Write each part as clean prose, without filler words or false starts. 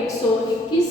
121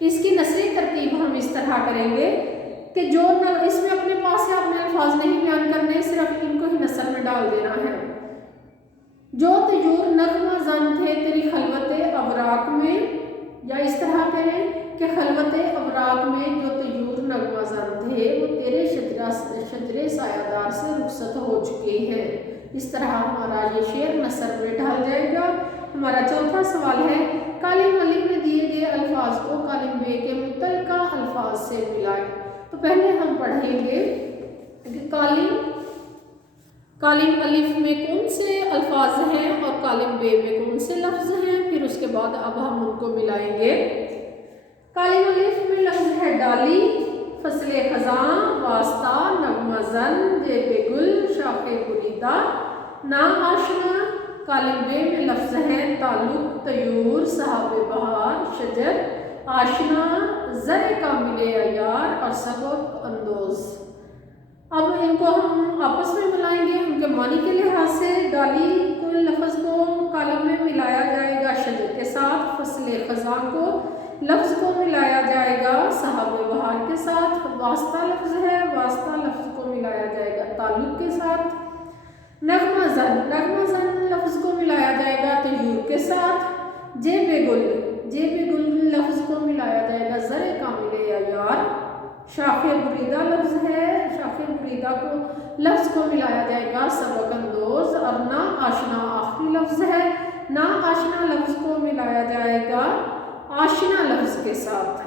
اس کی نثری ترتیب ہم اس طرح کریں گے کہ جو اس میں اپنے پاس سے آپ نے الفاظ نہیں بیان کرنے، صرف ان کو ہی نثر میں ڈال دینا ہے. جو طیور نغمہ زن تھے تیری خلوت ابراق میں، یا اس طرح کہیں کہ خلوت ابراق میں جو طیور نغمہ زن تھے وہ تیرے شجرے سایہ دار سے رخصت ہو چکے ہیں. اس طرح ہمارا یہ شعر نثر میں ڈھل جائے گا. ہمارا چوتھا سوال ہے کالم الف میں دیے گئے الفاظ کو کالم بے کے متعلقہ الفاظ سے ملائیں. تو پہلے ہم پڑھیں گے کہ کالم الف میں کون سے الفاظ ہیں اور کالم بے میں کون سے لفظ ہیں، پھر اس کے بعد اب ہم ان کو ملائیں گے. کالم الف میں لفظ ہے ڈالی، فصل خزاں، واسطہ، نغمہ زن، جیب گل، شاخ بریدہ، نا آشنا. کالم بے میں لفظ ہیں تعلق، طیور، صحاب بہار، شجر، آشنا، زر کامل عیار اور سبق اندوز. اب ان کو ہم آپس میں ملائیں گے. ان کے معنی کے لحاظ سے ڈالی کو لفظ کو کالم میں ملایا جائے گا شجر کے ساتھ، فصل خزاں کو لفظ کو ملایا جائے گا صحاب بہار کے ساتھ، واسطہ لفظ ہے، واسطہ لفظ کو ملایا جائے گا تعلق کے ساتھ، نغمہ زن لفظ کو ملایا جائے گا طیور کے ساتھ، جیب گل لفظ کو ملایا جائے گا زر کامل عیار، شاخ بریدہ لفظ ہے، شاخ بریدہ کو لفظ کو ملایا جائے گا سبق اندوز، اور نا آشنا آخری لفظ ہے، نا آشنا لفظ کو ملایا جائے گا آشنا لفظ کے ساتھ.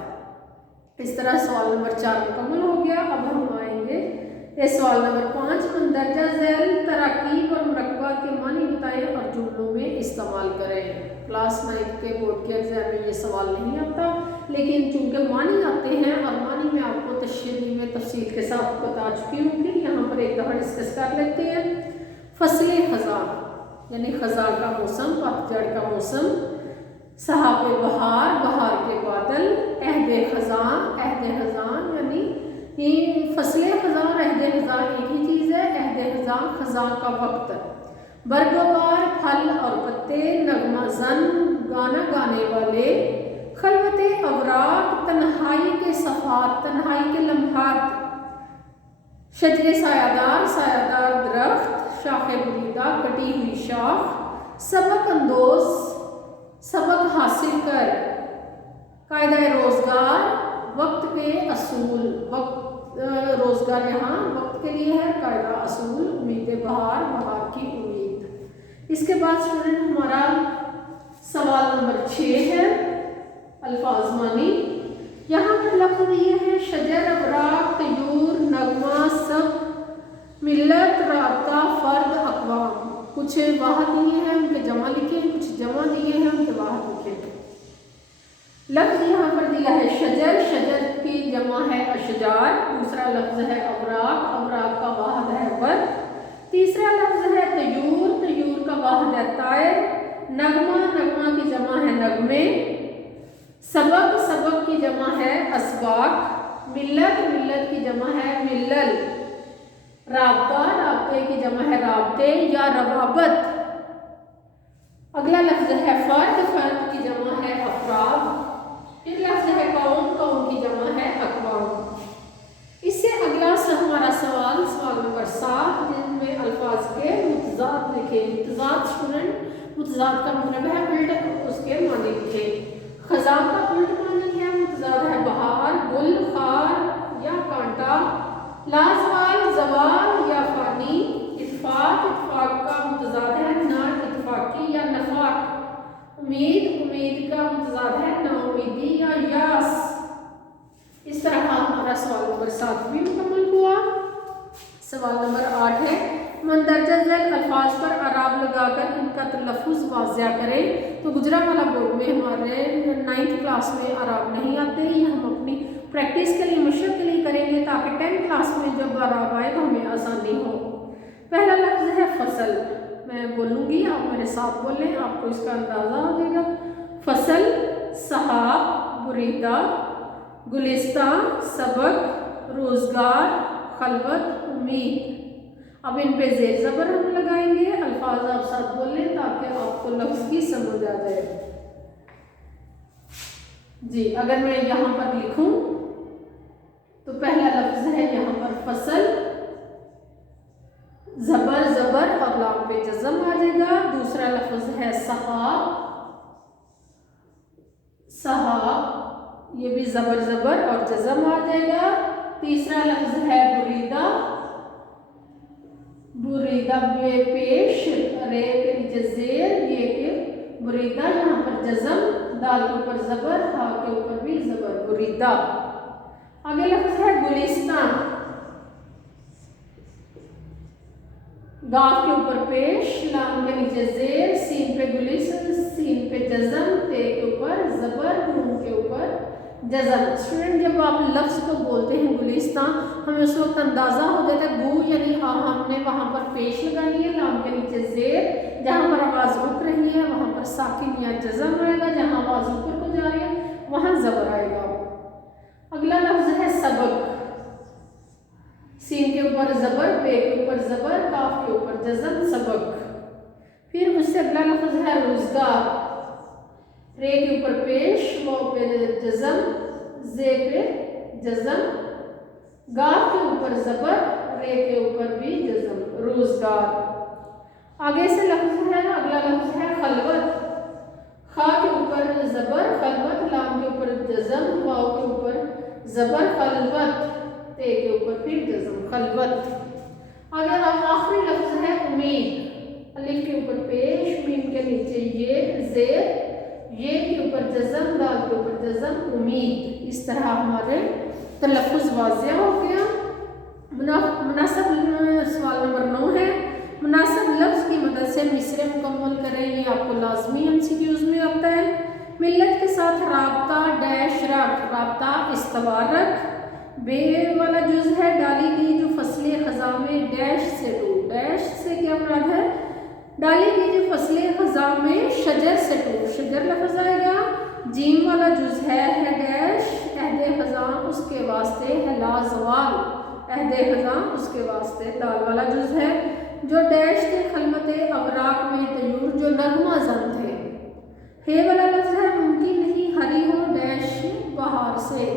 اس طرح سوال نمبر 4 مکمل ہو گیا. اب ہم آئیں گے سوال نمبر 5. مندرجہ ذیل تراکیب اور مرکبات کے معنی بتائیں اور جملوں میں استعمال کریں. کلاس 9 کے بورڈ کے ایگزام میں یہ سوال نہیں آتا، لیکن چونکہ معنی آتے ہیں اور معنی میں آپ کو تشریح میں تفصیل کے ساتھ بتا چکی ہوں گی، یہاں پر ایک دفعہ ڈسکس کر لیتے ہیں. فصل خزاں یعنی خزاں کا موسم، پتجھڑ کا موسم، صحاب بہار، بہار کے بادل، عہد خزاں یعنی یہ فصل خزاں اور عہد خزاں ایک ہی چیز ہے. عہد خزاں خزاں کا وقت، برگوار پھل اور پتے، نغمہ زن گانا گانے والے، خلوت اوراق تنہائی کے صفات تنہائی کے لمحات، شجر سایہ دار درخت، شاخ بریدہ کٹی ہوئی شاخ، سبق اندوز سبق حاصل کر، قاعدہ روزگار وقت کے اصول، روزگار یہاں وقت کے لیے ہے، قاعدہ اصول، امید بہار کی امید. اس کے بعد اسٹوڈنٹ ہمارا سوال نمبر 6 ہے الفاظ معنی. یہاں پر لفظ دیے ہیں شجر، ابراق، طیور، نغمہ، سب، ملت، رابطہ، فرد، اقوام. کچھ واحد دیے ہیں ان کے جمع لکھیں، کچھ جمع دیے ہیں ان کے واحد لکھیں. لفظ یہاں پر دیا ہے شجر کی جمع ہے اشجار. دوسرا لفظ ہے ابراق کا واحد ہے ورد. تیسرا لفظ ہے طیور کا واحد ہے طائر. نغمہ کی جمع ہے نغمے. سبق کی جمع ہے اسباق. ملت کی جمع ہے ملل. رابطے کی جمع ہے رابطے یا روابط. اگلا لفظ ہے فرد کی جمع ہے افراد. پھر لفظ ہے قوم کی جمع ہے اقوام. اس سے اگلا ہمارا سوال نمبر 7 جن میں الفاظ کے متضاد لکھیں. متضاد اسٹوڈنٹ متضاد کا مطلب ہے الٹ اس کے معنی لکھیں. خزاں کا الٹ معنی ہے متضاد ہے بہار، گل، خار یا کانٹا. لازوال زوال یا فانی. اتفاق کا متضاد ہے نا اتفاقی یا نفاق. امید کا متضاد ہے نا امیدی یا یاس. اس طرح ہمارا سوال نمبر 7 بھی مکمل ہوا. سوال نمبر 8 ہے مندرجہ ذیل الفاظ پر اعراب لگا کر ان کا تلفظ واضح کریں. تو گجرانوالہ بورڈ میں ہمارے 9th کلاس میں اعراب نہیں آتے. یہ ہم اپنی پریکٹس کے لیے مشق کے لیے کریں گے تاکہ 10th کلاس میں جب اعراب آئے تو ہمیں آسانی ہو. پہلا لفظ ہے فصل. میں بولوں گی آپ میرے ساتھ بولیں، آپ کو اس کا اندازہ ہو جائے گا. فصل، صحاب، بریدہ، گلستان، سبق، روزگار، خلوت، امید. اب ان پہ زیر زبر ہم لگائیں گے. الفاظ آپ ساتھ بول لیں تاکہ آپ کو لفظ کی سمجھ آ جائے. جی اگر میں یہاں پر لکھوں تو پہلا لفظ ہے یہاں پر فصل، زبر زبر اور لام پہ جزم آ جائے گا. دوسرا لفظ ہے سحاب، سحاب یہ بھی زبر زبر اور جزم آ جائے گا. تیسرا لفظ ہے بریدہ، بریدہ بے پیش رے کے نیچے زیر، یہ کہ بریدہ یہاں پر جزم، دال کے اوپر زبر، ہا کے اوپر بھی زبر، بریدہ. آگے لفظ ہے گلستان، گاف کے اوپر پیش، لام کے نیچے زیر، سین پہ گلسن، سین پہ جزم، تے کے اوپر زبر، نون کے اوپر جزم. اسٹوڈنٹ جب آپ لفظ کو بولتے ہیں گلستان، ہمیں اس وقت اندازہ ہو جاتا ہے گو یعنی ہم نے وہاں پر پیش لگانی ہے، لام کے نیچے زیر، جہاں پر آواز رک رہی ہے وہاں پر ساکن یا جزم آئے گا، جہاں آواز اوپر کو جا رہی ہے وہاں زبر آئے گا. اگلا لفظ ہے سبق، سین کے اوپر زبر، پے کے اوپر زبر، کاف کے اوپر جزم، سبق. پھر اس سے اگلا لفظ ہے روزگار، رے کے اوپر پیش، واو پہ جزم، زے پہ جزم، گاف کے اوپر زبر، رے کے اوپر بھی جزم، روزگار. آگے سے لفظ ہے اگلا لفظ ہے خلوت، خا کے اوپر زبر، خلوت، لام کے اوپر جزم، واو کے اوپر زبر، خلوت، تے کے اوپر پھر جزم، خلوت. اگر آخری لفظ ہے امید، الف کے اوپر پیش، میم کے نیچے یہ زیر، یہ کے اوپر جزم، دال کے اوپر جزم، امید. اس طرح ہمارے تلفظ واضح ہو گیا. مناسب سوال نمبر 9 ہے، مناسب لفظ کی مدد سے مصرع مکمل کریں. یہ آپ کو لازمی MCQs میں آتا ہے. ملت کے ساتھ رابطہ ڈیش رکھ، رابطہ استوار رکھ. بے والا جز ہے ڈالی گئی جو فصل خزاں میں ڈیش سے ٹوٹ، ڈیش سے کیا مراد ہے، ڈالی گئی جو فصل خزاں میں شجر سے ٹوٹ، شجر لفظ آئے گا. جیم والا جز ہے ڈیش، عہد خزاں اس کے واسطے ہے لازوال، عہد خزاں اس کے واسطے. دال والا جز ہے جو ڈیش تھے خلوت اوراق میں طیور جو نغمہ زن تھے. ہے والا لفظ ہے ممکن نہیں ہری ہو ڈیش بہار سے،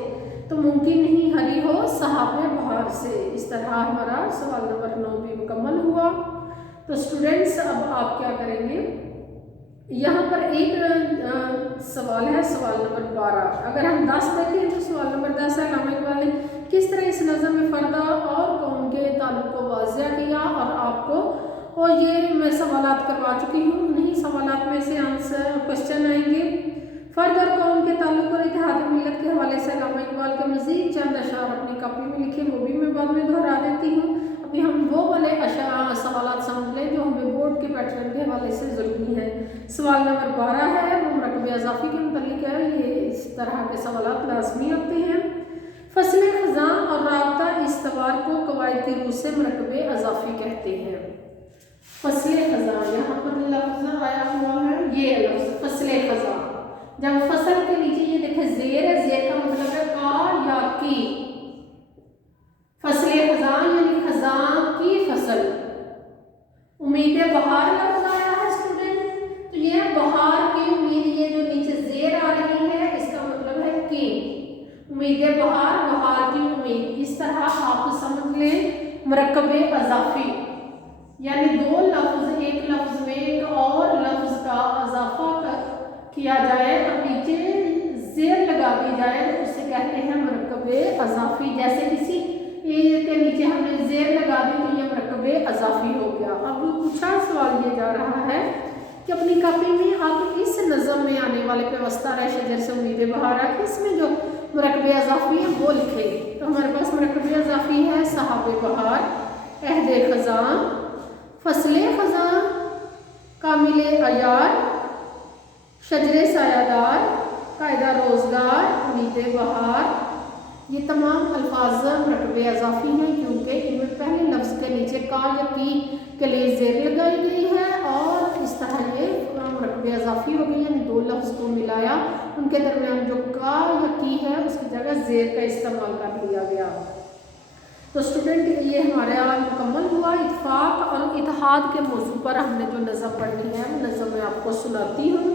تو ممکن نہیں ہری ہو صحاب بہار سے. اس طرح ہمارا سوال نمبر 9 بھی مکمل ہوا. تو اسٹوڈنٹس اب آپ کیا کریں گے، یہاں پر ایک سوال ہے سوال نمبر 12. اگر ہم 10 دیکھیں تو سوال نمبر 10 ہے علامہ اقبال نے کس طرح اس نظم میں فردہ اور قوم کے تعلق کو واضح کیا. اور آپ کو اور یہ میں سوالات کروا چکی ہوں، انہیں سوالات میں سے آنسر کوشچن آئیں گے. فرد اور قوم کے تعلق اور اتحاد ملت کے حوالے سے علامہ اقبال کے مزید چند اشعار اپنی کاپی میں لکھے، وہ بھی میں بعد میں دہرا دیتی ہوں. ابھی ہم وہ والے سوالات سمجھ لیں جو ہمیں بورڈ کے پیٹرن کے حوالے سے ضروری ہے. سوال نمبر 12 ہے وہ مرکب اضافی کے متعلق ہے. یہ اس طرح کے سوالات لازمی آتے ہیں. فصل خزاں اور رابطہ استوار کو قواعد کی روح سے مرکب اضافی کہتے ہیں. فصل خزاں یہاں پر لفظ آیا ہوا ہے، یہ لفظ فصل خزاں. جب فصل کے نیچے یہ دیکھیں زیر ہے، زیر کا مطلب ہے کا یا کی. فصل خزاں یعنی خزاں کی فصل. امید بہار لفظ آیا ہے اسٹوڈنٹ، تو یہ بہار کی امید، یہ جو نیچے زیر آ رہی ہے اس کا مطلب ہے کی. امید بہار، بہار کی امید. اس طرح آپ سمجھ لیں مرکب اضافی یعنی دو لفظ ایک لفظ میں ایک اور لفظ کا اضافہ کیا جائے اور نیچے زیر لگا دی جائے تو اسے کہتے ہیں مرکب اضافی. جیسے کسی کے نیچے ہم نے زیر لگا دی تو یہ مرکب اضافی ہو گیا. اب پوچھا سوال یہ جا رہا ہے کہ اپنی کاپی میں آپ اس نظم میں آنے والے پیوستہ رہ شجر سے امید بہار ہے، اس میں جو مرکب اضافی ہے وہ لکھے. تو ہمارے پاس مرکب اضافی ہے صحاب بہار، عہد خزاں، فصل خزاں، کامل عیار، شجر سایہ دار، قاعدہ روزگار، امید بہار. یہ تمام الفاظ مرکب اضافی ہیں کیونکہ ان میں پہلے لفظ کے نیچے کا یا کی کے لیے زیر لگائی گئی ہے اور اس طرح یہ مرکب اضافی ہو گئی. یعنی دو لفظ کو ملایا، ان کے درمیان جو کا یا کی ہے اس کی جگہ زیر کا استعمال کر لیا گیا. تو اسٹوڈنٹ یہ ہمارا مکمل ہوا. اتفاق اور اتحاد کے موضوع پر ہم نے جو نظم پڑھنی ہے وہ نظم میں آپ کو سناتی ہوں.